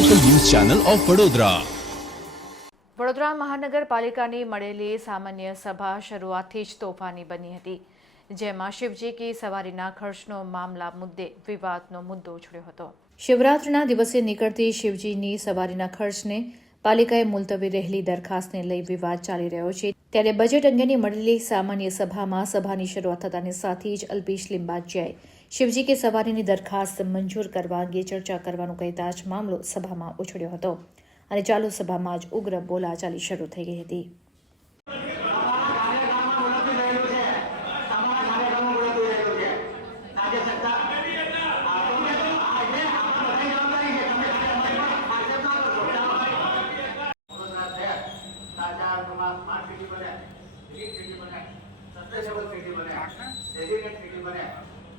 Channel of Vadodara Vadodara મહાનગરપાલિકાની મળેલી સામાન્ય સભા શરૂઆતથી જ તોફાની બની હતી જેમાં શિવજી કી સવારીના ખર્ચનો મામલા મુદ્દે વિવાદનો મુદ્દો ઉછળ્યો હતો. શિવરાત્રિના દિવસે નીકળતી શિવજીની સવારીના ખર્ચને પાલિકાએ મુલતવી રહેલી દરખાસ્તને લઈ વિવાદ ચાલી રહ્યો છે. ત્યારે બજેટ અંગેની મળેલી સામાન્ય સભામાં સભાની શરૂઆત થતાની સાથે જ અલ્પેશ લિંબાચિયાએ શિવજી કે સવારીની દરખાસ્ત મંજૂર કરવા અંગે ચર્ચા કરવાનું કહેતા જ મામલો સભામાં ઉછળ્યો હતો. અને ચાલુ સભામાં જ ઉગ્ર બોલાચાલી શરૂ થઈ ગઈ હતી.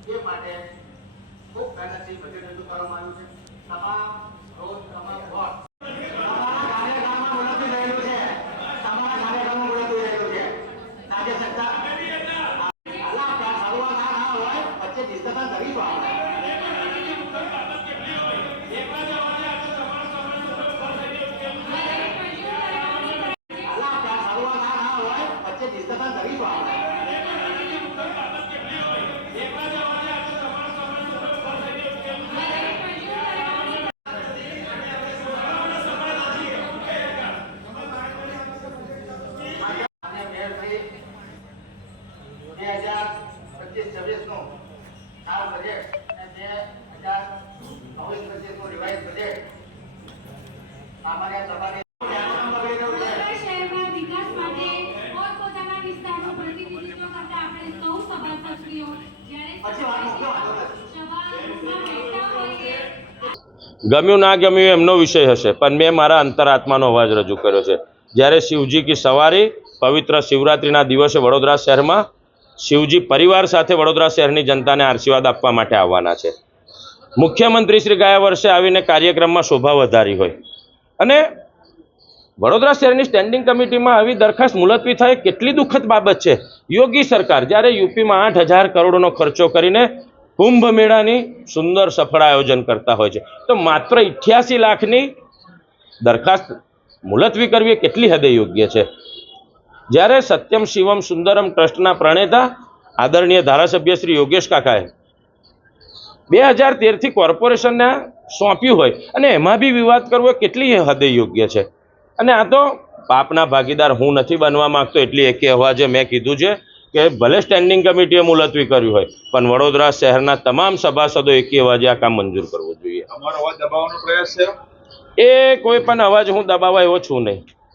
એ માટે ખૂબ મહેનતથી બજેટ રજૂ કરવામાં આવ્યું છે. તમામ વોટ તમારા કાર્યક્રમમાં મુલતવી રહેલું છે તમારા કાર્યક્રમમાં મુલતવી રહેલું છે રાજ્ય સરકાર અલા, ત્યાં શરૂઆત ના ના હોય વચ્ચે ડિસ્કશન કરીશું આપણે અલા, ત્યાં શરૂઆત ના ના હોય વચ્ચે ડિસ્કશન કરીશું આપણે અને મેયરશ્રી બે હજાર પચીસ છવ્વીસનું ચાર બજેટ અને બે હજાર ચોવીસ પચીસનું રિવાઇઝ બજેટ સામાન્ય સભાની ધ્યાનમાં બગડી રહ્યું છે વડોદરા શહેરમાં વિકાસ માટે પોતપોતાના વિસ્તારનું પ્રતિનિધિત્વ કરતા આપણે સૌ સભાસદશ્રીઓ જ્યારે પછી વાત મૂકજો વાંધો નથી સભામાં બેઠા હોઈએ ગમ્યું ના ગમ્યું એમનો વિષય હશે પણ મેં મારા અંતરાત્માનો અવાજ રજૂ કર્યો છે. જ્યારે શિવજી કી સવારી પવિત્ર શિવરાત્રિના દિવસે વડોદરા શહેરમાં શિવજી પરિવાર સાથે વડોદરા શહેરની જનતાને આશીર્વાદ આપવા માટે આવવાના છે. મુખ્યમંત્રી શ્રી ગયા વર્ષે આવીને કાર્યક્રમમાં શોભા વધારી હોય. અને વડોદરા શહેરની સ્ટેન્ડિંગ કમિટીમાં આવી દરખાસ્ત મુલતવી થાય કેટલી દુઃખદ બાબત છે. યોગી સરકાર જ્યારે યુપીમાં આઠ હજાર કરોડનો ખર્ચો કરીને કુંભ મેળાની સુંદર સફળ આયોજન કરતા હોય છે. તો માત્ર ઇઠ્યાસી લાખની દરખાસ્ત મુલતવી કરવી કેટલી હદે યોગ્ય છે? જ્યારે સત્યમ શિવમ સુંદરમ ટ્રસ્ટના પ્રણેતા આદરણીય ધારાસભ્ય શ્રી યોગેશ કાકાએ બે હજાર તેરથી કોર્પોરેશનને સોંપ્યું હોય. અને એમાં બી વિવાદ કરવો કેટલી હદે યોગ્ય છે. અને આ તો પાપના ભાગીદાર હું નથી બનવા માંગતો એટલી એક અવાજે મેં કીધું છે કે ભલે સ્ટેન્ડિંગ કમિટીએ મુલતવી કર્યું હોય પણ વડોદરા શહેરના તમામ સભાસદો એકી અવાજે આ કામ મંજૂર કરવું જોઈએ. અમારો અવાજ દબાવવાનો પ્રયાસ છે? એ કોઈ પણ અવાજ હું દબાવવા એવો છું નહીં.